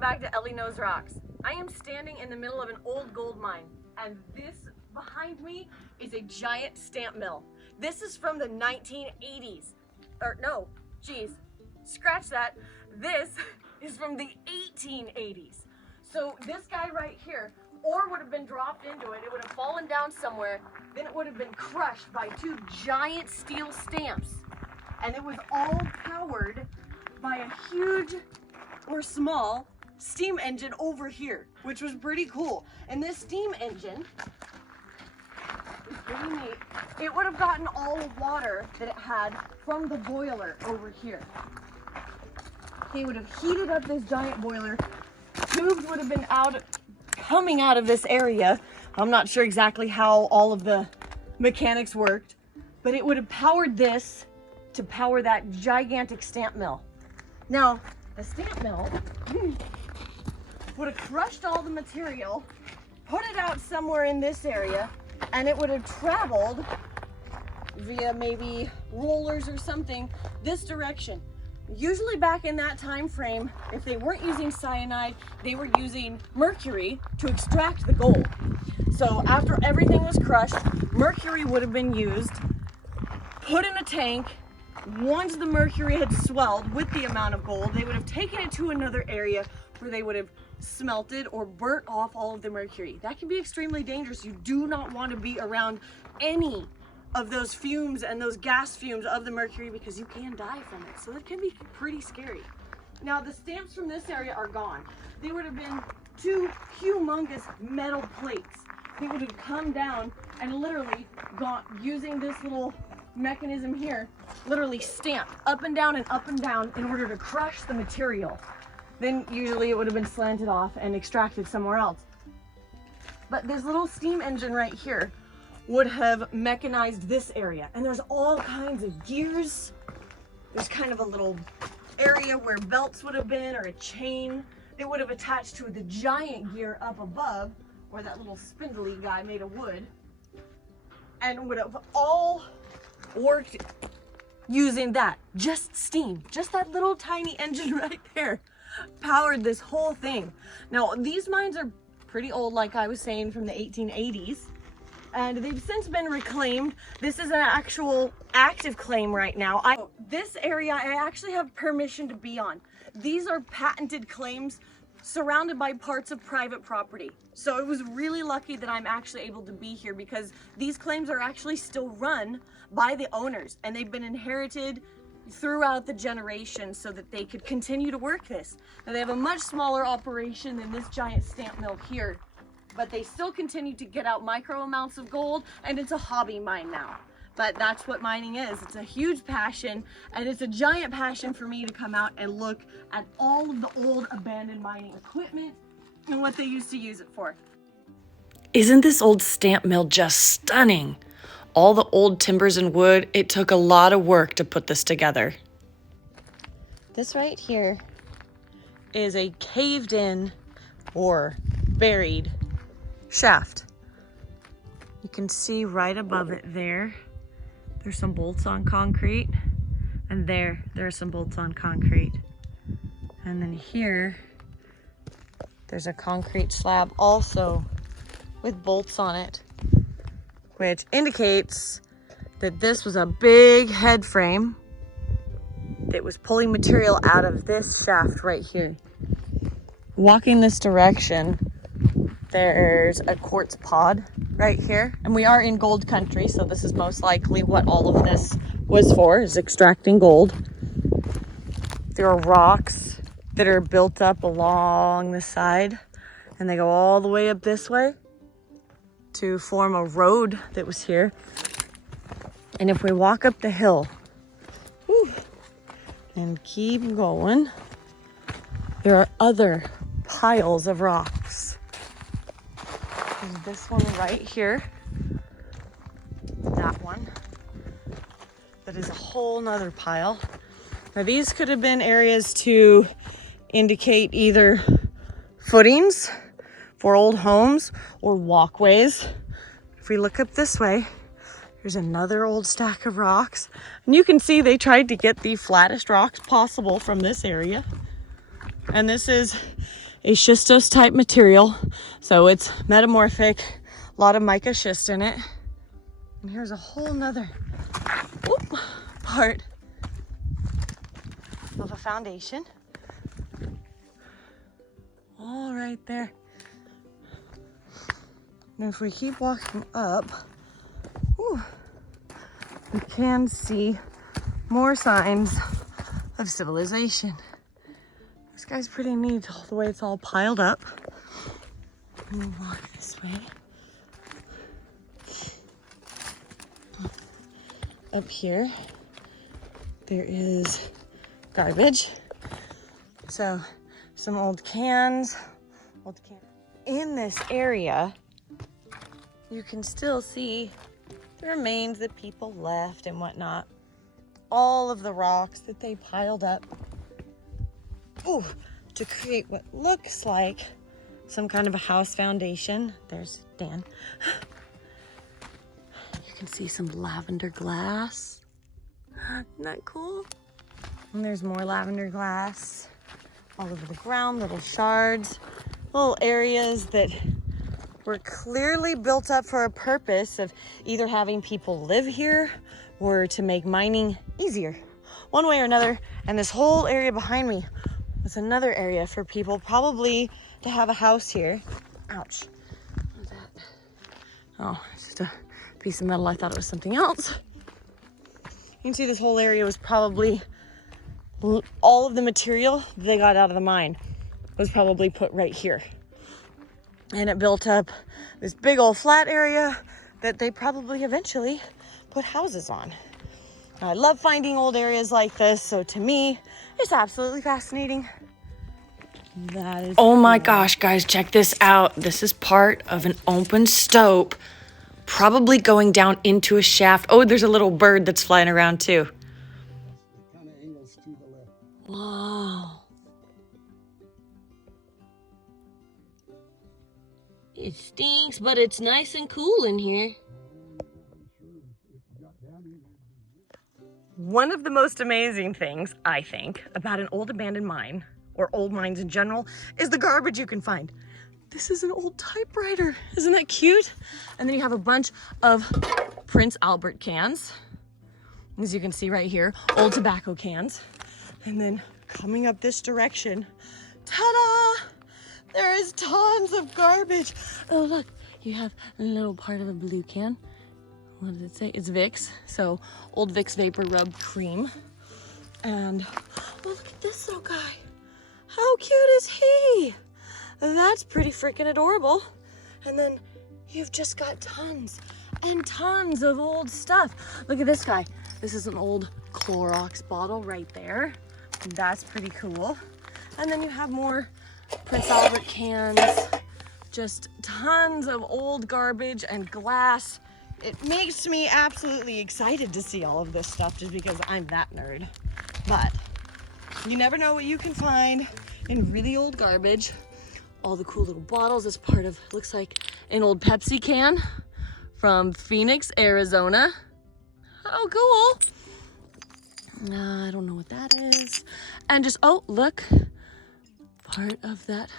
welcome back to Ellie Knows Rocks. I am standing in the middle of an old gold mine, and this behind me is a giant stamp mill. This is from the 1980s. Or no, geez, scratch that. This is from the 1880s. So this guy right here, ore would have been dropped into it, it would have fallen down somewhere, then it would have been crushed by two giant steel stamps. And it was all powered by a huge or small steam engine over here, which was pretty cool. And this steam engine is pretty neat. It would have gotten all the water that it had from the boiler over here. They would have heated up this giant boiler. Tubes would have been coming out of this area. I'm not sure exactly how all of the mechanics worked, but it would have powered this to power that gigantic stamp mill. Now, the stamp mill would have crushed all the material, put it out somewhere in this area, and it would have traveled via maybe rollers or something this direction. Usually back in that time frame, if they weren't using cyanide, they were using mercury to extract the gold. So after everything was crushed, mercury would have been used, put in a tank. Once the mercury had swelled with the amount of gold, they would have taken it to another area where they would have smelted or burnt off all of the mercury. That can be extremely dangerous. You do not want to be around any of those fumes and those gas fumes of the mercury because you can die from it. So that can be pretty scary. Now the stamps from this area are gone. They would have been two humongous metal plates. They would have come down and literally gone using this little mechanism here, literally stamped up and down in order to crush the material. Then usually it would have been slanted off and extracted somewhere else. But this little steam engine right here would have mechanized this area, and there's all kinds of gears. There's kind of a little area where belts would have been, or a chain. It would have attached to the giant gear up above, or that little spindly guy made of wood, and would have all worked using that, just steam, just that little tiny engine right there powered this whole thing. Now these mines are pretty old, like I was saying, from the 1880s, and they've since been reclaimed. This is an actual active claim right now. This area I actually have permission to be on. These are patented claims surrounded by parts of private property. So it was really lucky that I'm actually able to be here because these claims are actually still run by the owners and they've been inherited throughout the generations so that they could continue to work this. Now they have a much smaller operation than this giant stamp mill here, but they still continue to get out micro amounts of gold, and it's a hobby mine now. But that's what mining is. It's a huge passion, and it's a giant passion for me to come out and look at all of the old abandoned mining equipment and what they used to use it for. Isn't this old stamp mill just stunning? All the old timbers and wood, it took a lot of work to put this together. This right here is a caved in or buried shaft. You can see right above it there's some bolts on concrete, and there are some bolts on concrete. And then here, there's a concrete slab also with bolts on it, which indicates that this was a big head frame that was pulling material out of this shaft right here. Walking this direction, there's a quartz pod right here, and we are in gold country, so this is most likely what all of this was for, is extracting gold. There are rocks that are built up along the side, and they go all the way up this way to form a road that was here. And if we walk up the hill and keep going, there are other piles of rocks. There's this one right here, that one, that is a whole nother pile. Now these could have been areas to indicate either footings for old homes or walkways. If we look up this way, there's another old stack of rocks. And you can see they tried to get the flattest rocks possible from this area. And this is a schistose type material. So it's metamorphic, a lot of mica schist in it. And here's a whole nother part of a foundation. All right there. And if we keep walking up, we can see more signs of civilization. This guy's pretty neat, the way it's all piled up. We'll walk this way. Up here, there is garbage. So some old cans. In this area, you can still see the remains that people left and whatnot. All of the rocks that they piled up to create what looks like some kind of a house foundation. There's Dan. You can see some lavender glass. Isn't that cool? And there's more lavender glass all over the ground, little shards, little areas that were clearly built up for a purpose of either having people live here or to make mining easier, one way or another. And this whole area behind me was another area for people probably to have a house here. Ouch. What was that? Oh, it's just a piece of metal. I thought it was something else. You can see this whole area was probably, all of the material they got out of the mine was probably put right here. And it built up this big old flat area that they probably eventually put houses on. I love finding old areas like this, so to me, it's absolutely fascinating. That is oh my gosh, guys, check this out. This is part of an open stope, probably going down into a shaft. Oh, there's a little bird that's flying around too. It kind of angles to the left. Wow. It stinks, but it's nice and cool in here. One of the most amazing things, I think, about an old abandoned mine, or old mines in general, is the garbage you can find. This is an old typewriter. Isn't that cute? And then you have a bunch of Prince Albert cans. As you can see right here, old tobacco cans. And then coming up this direction, ta-da! There is tons of garbage. Oh, look, you have a little part of a blue can. What does it say? It's Vicks. So old Vicks Vapor Rub Cream. And oh, look at this little guy. How cute is he? That's pretty freaking adorable. And then you've just got tons and tons of old stuff. Look at this guy. This is an old Clorox bottle right there. That's pretty cool. And then you have more Prince Albert cans, just tons of old garbage and glass. It makes me absolutely excited to see all of this stuff just because I'm that nerd. But you never know what you can find in really old garbage. All the cool little bottles as part of, looks like an old Pepsi can from Phoenix, Arizona. Oh, cool. I don't know what that is. And just, oh, look. Part of that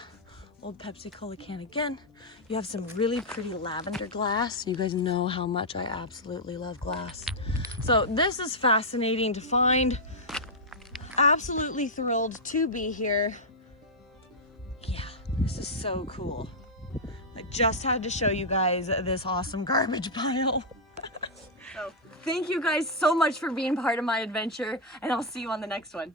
old Pepsi Cola can again. You have some really pretty lavender glass. You guys know how much I absolutely love glass. So this is fascinating to find. Absolutely thrilled to be here. Yeah, this is so cool. I just had to show you guys this awesome garbage pile. So thank you guys so much for being part of my adventure, and I'll see you on the next one.